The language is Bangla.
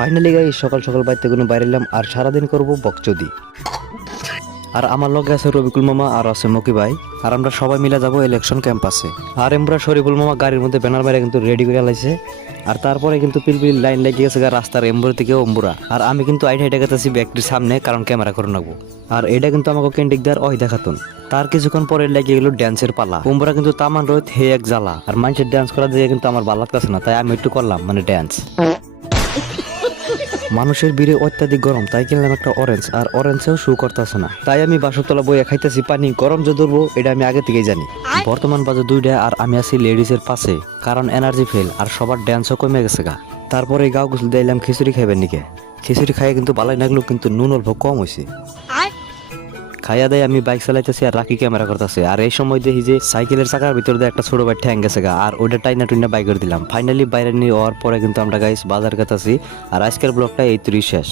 ফাইনালি গাইস সকাল সকাল বাইতে কোনো বাইরে এলাম আর সারাদিন করবো বকচোদি। আর আমার লগে আছে রবিকুল মামা আর আছে মকি ভাই, আর আমরা সবাই মিলে যাবো ইলেকশন ক্যাম্পাসে। আর আমরা শরীফুল মামা গাড়ির মধ্যে ব্যানার মেরে কিন্তু রেডি করে লাইছে। আর তারপরে কিন্তু পিলপিল লাইন লেগে গেছে রাস্তার এম্বুরা থেকে অম্বুরা। আর আমি কিন্তু আইটা আইটা গেতেছি ব্যাগটির সামনে, কারণ ক্যামেরা করে নেবো। আর এটা কিন্তু আমাকে কেন্ডিকদার ওই দেখাতুন। তার কিছুক্ষণ পরে লেগে গেল ড্যান্সের পালা। অম্বুরা কিন্তু তামান রোহিত হে এক জ্বালা, আর মানুষের ড্যান্স করা দিয়ে কিন্তু আমার ভালো লাগতেছে না, তাই আমি একটু করলাম মানে ড্যান্স। মানুষের ভিড়ে অত্যাধিক গরম, তাই কিনলাম একটা অরেঞ্জ, আর অরেঞ্জেও শু করতেছে না, তাই আমি বাসরতলা বইয়া খাইতেছি পানি। গরম যে ধরবো এটা আমি আগে থেকেই জানি। বর্তমান বাজে 2টা আর আমি আছি লেডিসের পাশে, কারণ এনার্জি ফেল আর সবার ড্যান্সও কমে গেছে গা। তারপরে গাও গুছল দিলাম খিচুড়ি খাইবেন নিকে। খিচুড়ি খাইয়ে কিন্তু ভালোই লাগলো, কিন্তু নুন অল্প কম হয়েছে। খাইয়া দেয় আমি বাইক চালাইতেছি আর রাখি ক্যামেরা করতেছে। আর এই সময় দেখি যে সাইকেলের চাকার ভিতর দিয়ে একটা ছোট ভাই ঠ্যাং গেছে গা, আর ওইটা টাইনা টুইনা বাইক করে দিলাম। ফাইনালি বাইরে নিয়ে হওয়ার পরে কিন্তু আমরা গাইস বাজার কাটাছি। আর আজকের ব্লগটা এই শেষ।